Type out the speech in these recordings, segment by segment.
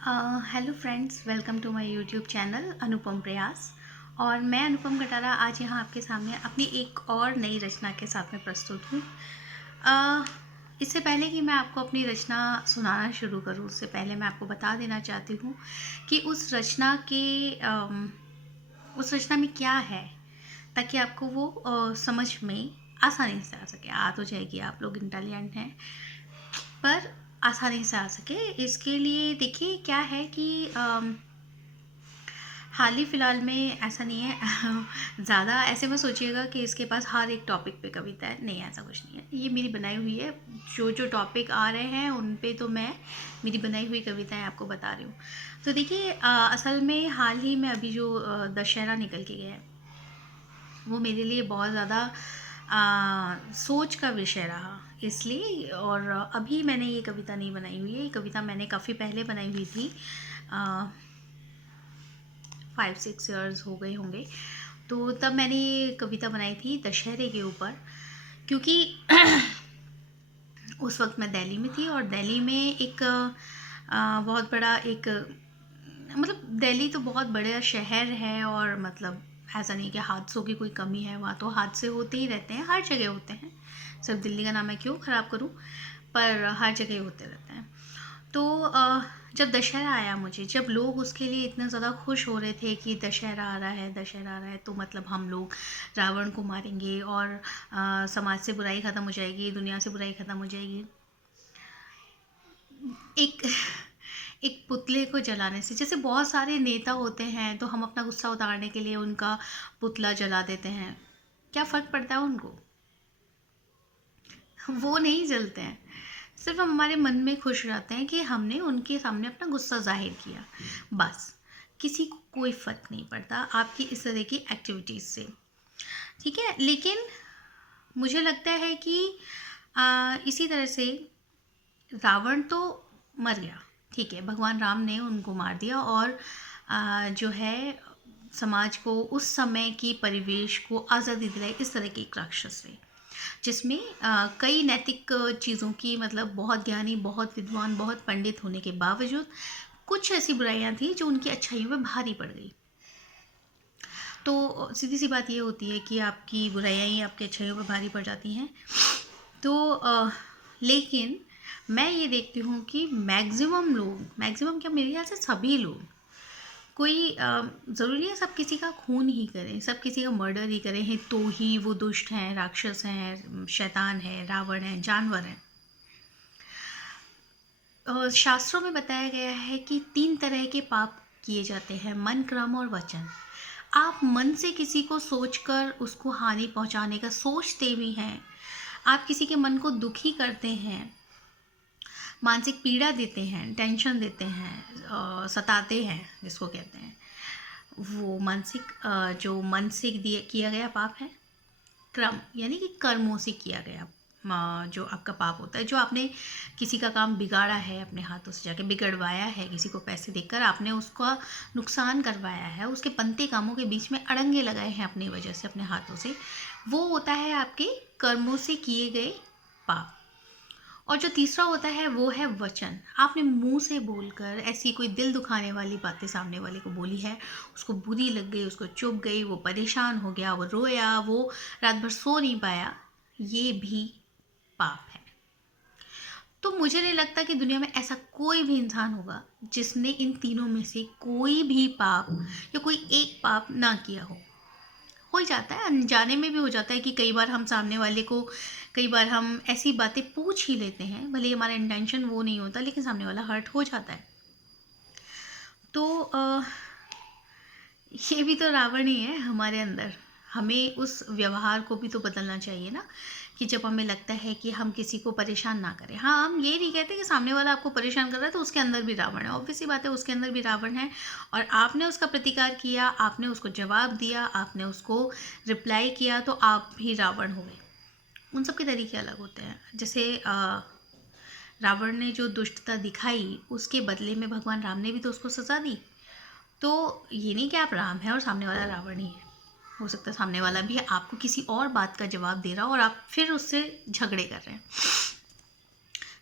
Hello friends, welcome to my YouTube channel Anupam Prayas. और मैं अनुपम कटारा आज यहाँ आपके सामने अपनी एक और नई रचना के साथ में प्रस्तुत हूँ। इससे पहले कि मैं आपको अपनी रचना सुनाना शुरू करूँ, उससे पहले मैं आपको बता देना चाहती हूँ कि उस रचना में क्या है, ताकि आपको वो समझ में आसानी से आ सके। आ तो जाएगी, आप लोग इंटेलिजेंट हैं, पर आसानी से आ सके इसके लिए देखिए क्या है कि हाल ही फ़िलहाल में ऐसा नहीं है ज़्यादा ऐसे में सोचिएगा कि इसके पास हर एक टॉपिक पे कविता है, नहीं ऐसा कुछ नहीं है। ये मेरी बनाई हुई है, जो जो टॉपिक आ रहे हैं उन पे तो मैं मेरी बनाई हुई कविताएं आपको बता रही हूँ। तो देखिए असल में हाल ही में अभी जो दशहरा निकल के गया है, वो मेरे लिए बहुत ज़्यादा सोच का विषय रहा, इसलिए। और अभी मैंने ये कविता नहीं बनाई हुई है, ये कविता मैंने काफ़ी पहले बनाई हुई थी। 5-6 ईयर्स हो गए होंगे। तो तब मैंने ये कविता बनाई थी दशहरे के ऊपर, क्योंकि उस वक्त मैं दिल्ली में थी और दिल्ली में एक बहुत बड़ा एक मतलब दिल्ली तो बहुत बड़ा शहर है, और मतलब ऐसा नहीं कि हादसों की कोई कमी है, वहाँ तो हादसे होते ही रहते हैं, हर जगह होते हैं। सिर्फ दिल्ली का नाम मैं क्यों ख़राब करूँ, पर हर जगह होते रहते हैं। तो जब दशहरा आया, मुझे जब लोग उसके लिए इतने ज़्यादा खुश हो रहे थे कि दशहरा आ रहा है, दशहरा आ रहा है, तो मतलब हम लोग रावण को मारेंगे और समाज से बुराई ख़त्म हो जाएगी, दुनिया से बुराई ख़त्म हो जाएगी। एक एक पुतले को जलाने से, जैसे बहुत सारे नेता होते हैं तो हम अपना गुस्सा उतारने के लिए उनका पुतला जला देते हैं, क्या फ़र्क पड़ता है उनको? वो नहीं जलते हैं, सिर्फ हम हमारे मन में खुश रहते हैं कि हमने उनके सामने अपना गुस्सा जाहिर किया, बस। किसी को कोई फ़र्क नहीं पड़ता आपकी इस तरह की एक्टिविटीज़ से, ठीक है। लेकिन मुझे लगता है कि इसी तरह से रावण तो मर गया, ठीक है, भगवान राम ने उनको मार दिया, और जो है समाज को उस समय की परिवेश को आज़ादी दिलाई इस तरह के एक राक्षस से, जिसमें कई नैतिक चीज़ों की, मतलब बहुत ज्ञानी, बहुत विद्वान, बहुत पंडित होने के बावजूद कुछ ऐसी बुराइयां थी जो उनकी अच्छाइयों में भारी पड़ गई। तो सीधी सी बात ये होती है कि आपकी बुराइयां ही आपकी अच्छाइयों पर भारी पड़ जाती हैं। तो लेकिन मैं ये देखती हूँ कि मैक्सिमम क्या, मेरे ख्याल से सभी लोग, कोई ज़रूरी है सब किसी का खून ही करें, सब किसी का मर्डर ही करें हैं तो ही वो दुष्ट हैं, राक्षस हैं, शैतान है, रावण है, जानवर हैं। शास्त्रों में बताया गया है कि 3 तरह के पाप किए जाते हैं, मन, क्रम और वचन। आप मन से किसी को सोचकर उसको हानि पहुंचाने का सोचते भी हैं, आप किसी के मन को दुखी करते हैं, मानसिक पीड़ा देते हैं, टेंशन देते हैं, सताते हैं, जिसको कहते हैं वो मानसिक, जो मन से दिए किया गया पाप है। क्रम यानी कि कर्मों से किया गया जो आपका पाप होता है, जो आपने किसी का काम बिगाड़ा है, अपने हाथों से जाके बिगड़वाया है, किसी को पैसे देकर आपने उसका नुकसान करवाया है, उसके बनते कामों के बीच में अड़ंगे लगाए हैं अपनी वजह से, अपने हाथों से, वो होता है आपके कर्मों से किए गए पाप। और जो तीसरा होता है वो है वचन। आपने मुंह से बोलकर ऐसी कोई दिल दुखाने वाली बातें सामने वाले को बोली है, उसको बुरी लग गई, उसको चुभ गई, वो परेशान हो गया, वो रोया, वो रात भर सो नहीं पाया, ये भी पाप है। तो मुझे नहीं लगता कि दुनिया में ऐसा कोई भी इंसान होगा जिसने इन तीनों में से कोई भी पाप या कोई एक पाप ना किया हो ही जाता है, अनजाने में भी हो जाता है कि कई बार हम सामने वाले को, कई बार हम ऐसी बातें पूछ ही लेते हैं, भले हमारा इंटेंशन वो नहीं होता, लेकिन सामने वाला हर्ट हो जाता है। तो ये भी तो रावण ही है हमारे अंदर। हमें उस व्यवहार को भी तो बदलना चाहिए ना, कि जब हमें लगता है कि हम किसी को परेशान ना करें। हाँ, हम ये नहीं कहते कि सामने वाला आपको परेशान कर रहा है तो उसके अंदर भी रावण है, ऑब्वियसली बात है, उसके अंदर भी रावण है, और आपने उसका प्रतिकार किया, आपने उसको जवाब दिया, आपने उसको रिप्लाई किया, तो आप भी रावण हो गए। उन सब के तरीके अलग होते हैं। जैसे रावण ने जो दुष्टता दिखाई, उसके बदले में भगवान राम ने भी तो उसको सज़ा दी। तो ये नहीं कि आप राम हैं और सामने वाला रावण ही है, हो सकता है सामने वाला भी आपको किसी और बात का जवाब दे रहा हो और आप फिर उससे झगड़े कर रहे हैं।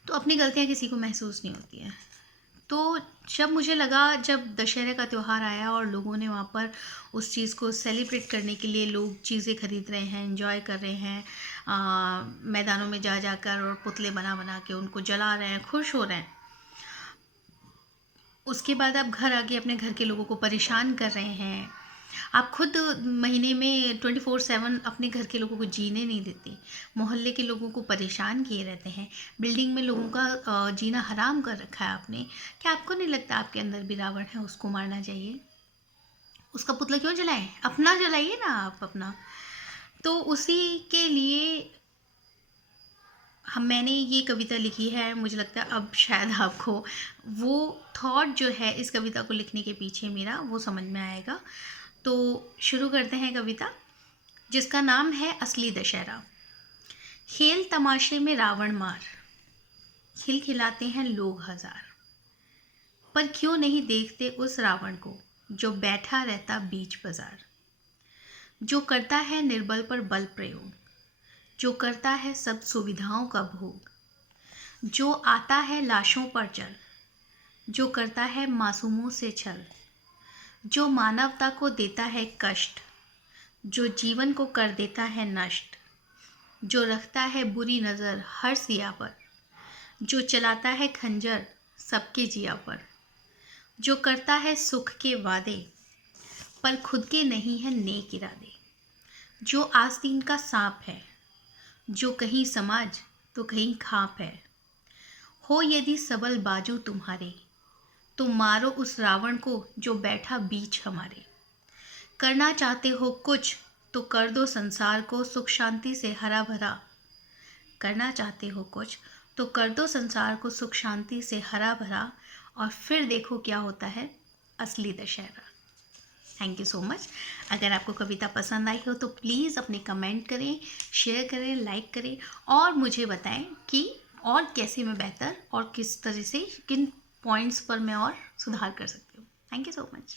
तो अपनी गलतियाँ किसी को महसूस नहीं होती हैं, तो जब मुझे लगा, जब दशहरे का त्यौहार आया और लोगों ने वहाँ पर उस चीज़ को सेलिब्रेट करने के लिए लोग चीज़ें खरीद रहे हैं, एंजॉय कर रहे हैं, मैदानों में जा जाकर और पुतले बना बना के उनको जला रहे हैं, खुश हो रहे हैं। उसके बाद आप घर आके अपने घर के लोगों को परेशान कर रहे हैं। आप खुद महीने में 24/7 अपने घर के लोगों को जीने नहीं देते, मोहल्ले के लोगों को परेशान किए रहते हैं, बिल्डिंग में लोगों का जीना हराम कर रखा है आपने। क्या आपको नहीं लगता आपके अंदर भी रावण है, उसको मारना चाहिए? उसका पुतला क्यों जलाएं? अपना जलाइए ना आप अपना। तो उसी के लिए मैंने ये कविता लिखी है। मुझे लगता है अब शायद आपको वो थॉट जो है इस कविता को लिखने के पीछे मेरा, वो समझ में आएगा। तो शुरू करते हैं कविता, जिसका नाम है असली दशहरा। खेल तमाशे में रावण मार, खिलखिलाते हैं लोग हजार, पर क्यों नहीं देखते उस रावण को जो बैठा रहता बीच बाजार, जो करता है निर्बल पर बल प्रयोग, जो करता है सब सुविधाओं का भोग, जो आता है लाशों पर चल, जो करता है मासूमों से छल, जो मानवता को देता है कष्ट, जो जीवन को कर देता है नष्ट, जो रखता है बुरी नज़र हर सिया पर, जो चलाता है खंजर सबके जिया पर, जो करता है सुख के वादे पर खुद के नहीं है नेक इरादे, जो आस्तीन का सांप है, जो कहीं समाज तो कहीं खाप है, हो यदि सबल बाजू तुम्हारे तो मारो उस रावण को जो बैठा बीच हमारे। करना चाहते हो कुछ तो कर दो संसार को सुख शांति से हरा भरा, करना चाहते हो कुछ तो कर दो संसार को सुख शांति से हरा भरा, और फिर देखो क्या होता है असली Dussehra. Thank you so much. अगर आपको कविता पसंद आई हो तो प्लीज़ अपने कमेंट करें, शेयर करें, लाइक करें और मुझे बताएं कि और कैसे मैं बेहतर और किस तरह से किन पॉइंट्स पर मैं और सुधार कर सकती हूँ। Thank you so much.